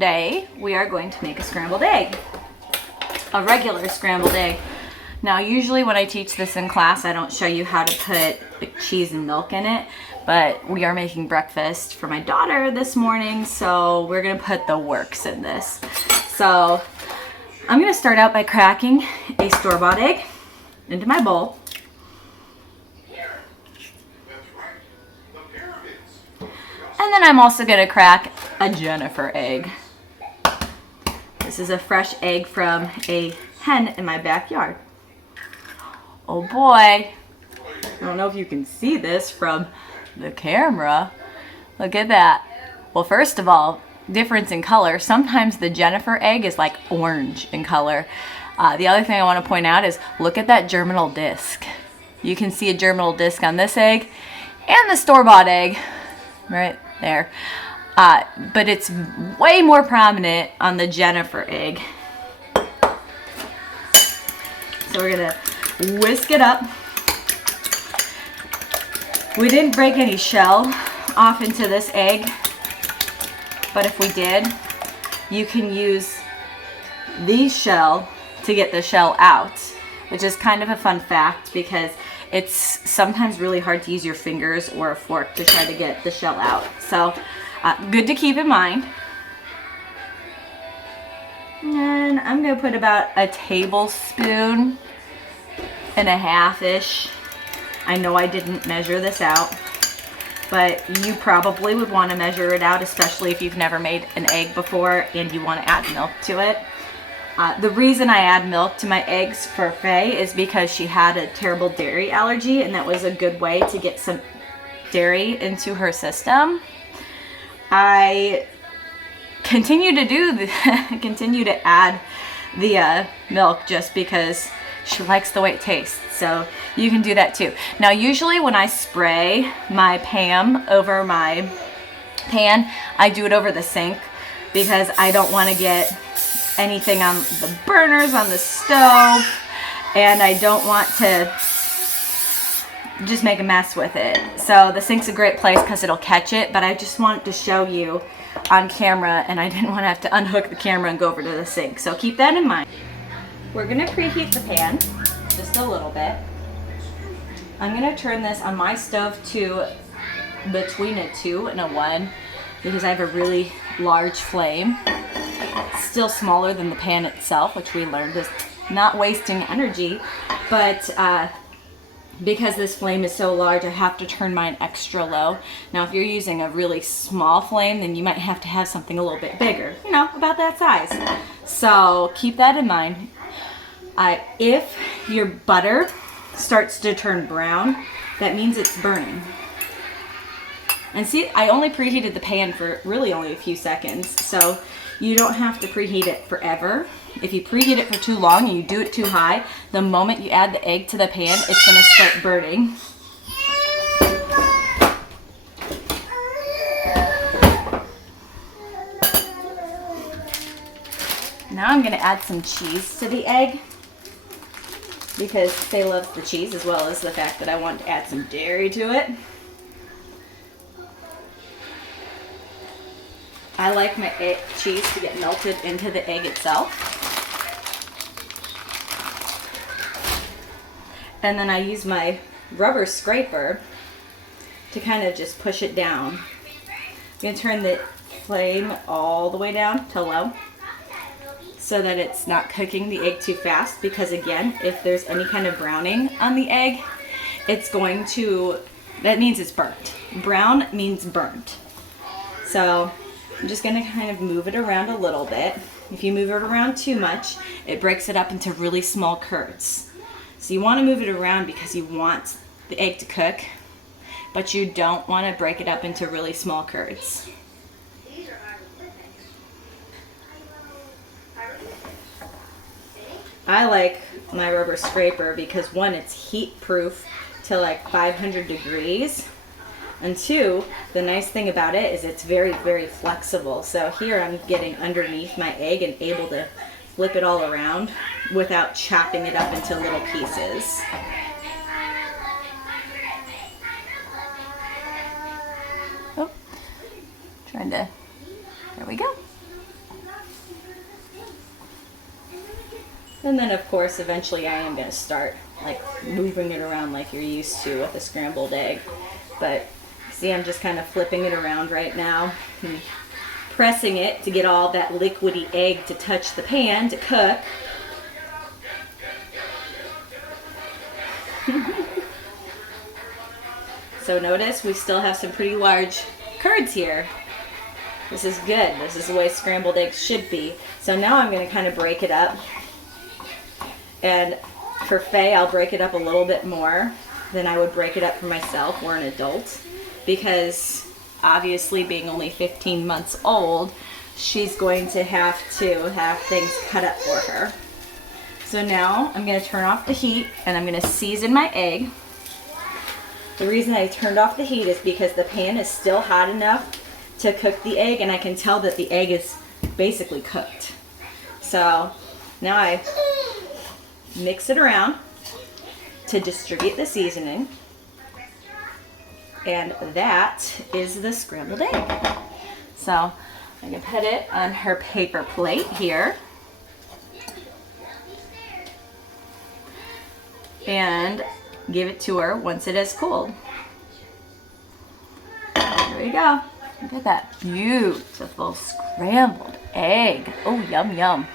today we are going to make a scrambled egg, a regular scrambled egg. Now usually when I teach this in class I don't show you how to put cheese and milk in it, but we are making breakfast for my daughter this morning, so we're gonna put the works in this. So I'm gonna start out by cracking a store-bought egg into my bowl. And then I'm also gonna crack a Jennifer egg. This is a fresh egg from a hen in my backyard. Oh boy, I don't know if you can see this from the camera. Look at that. Well, first of all, difference in color. Sometimes the Jennifer egg is like orange in color. The other thing I want to point out is look at that germinal disc. You can see a germinal disc on this egg and the store-bought egg right there. But it's way more prominent on the Jennifer egg. So we're gonna whisk it up. We didn't break any shell off into this egg, but if we did, you can use the shell to get the shell out, which is kind of a fun fact because it's sometimes really hard to use your fingers or a fork to try to get the shell out. So good to keep in mind. And I'm gonna put about a tablespoon and a half-ish. I know I didn't measure this out, but you probably would want to measure it out, especially if you've never made an egg before and you want to add milk to it. The reason I add milk to my eggs for Faye is because she had a terrible dairy allergy, and that was a good way to get some dairy into her system. I continue to add the milk just because she likes the way it tastes, so you can do that too. Now usually when I spray my PAM over my pan, I do it over the sink because I don't want to get anything on the burners on the stove, and I don't want to just make a mess with it. So the sink's a great place because it'll catch it, but I just wanted to show you on camera and I didn't want to have to unhook the camera and go over to the sink, so keep that in mind. We're gonna preheat the pan just a little bit. I'm gonna turn this on my stove to between a 2 and a 1 because I have a really large flame. It's still smaller than the pan itself, which we learned is not wasting energy, but because this flame is so large, I have to turn mine extra low. Now, if you're using a really small flame, then you might have to have something a little bit bigger, you know, about that size. So keep that in mind. If your butter starts to turn brown, that means it's burning. And see, I only preheated the pan for really only a few seconds, so you don't have to preheat it forever. If you preheat it for too long and you do it too high, the moment you add the egg to the pan, it's gonna start burning. Now I'm gonna add some cheese to the egg because Faye loves the cheese as well as the fact that I want to add some dairy to it. I like my cheese to get melted into the egg itself. And then I use my rubber scraper to kind of just push it down. I'm going to turn the flame all the way down to low so that it's not cooking the egg too fast, because again, if there's any kind of browning on the egg, that means it's burnt. Brown means burnt. So I'm just going to kind of move it around a little bit. If you move it around too much, it breaks it up into really small curds. So you want to move it around because you want the egg to cook, but you don't want to break it up into really small curds. I like my rubber scraper because one, it's heat proof to like 500 degrees. And two, the nice thing about it is it's very, very flexible. So here I'm getting underneath my egg and able to flip it all around without chopping it up into little pieces. Oh, there we go. And then of course, eventually I am gonna start like moving it around like you're used to with a scrambled egg. But see, I'm just kind of flipping it around right now and pressing it to get all that liquidy egg to touch the pan to cook. So notice we still have some pretty large curds here. This is good. This is the way scrambled eggs should be. So now I'm going to kind of break it up. And for Faye, I'll break it up a little bit more than I would break it up for myself or an adult. Because obviously being only 15 months old, she's going to have things cut up for her. So now I'm going to turn off the heat and I'm going to season my egg. The reason I turned off the heat is because the pan is still hot enough to cook the egg, and I can tell that the egg is basically cooked. So now I mix it around to distribute the seasoning, and that is the scrambled egg. So I'm going to put it on her paper plate here. And give it to her once it has cooled. There you go. Look at that beautiful scrambled egg. Oh, yum, yum.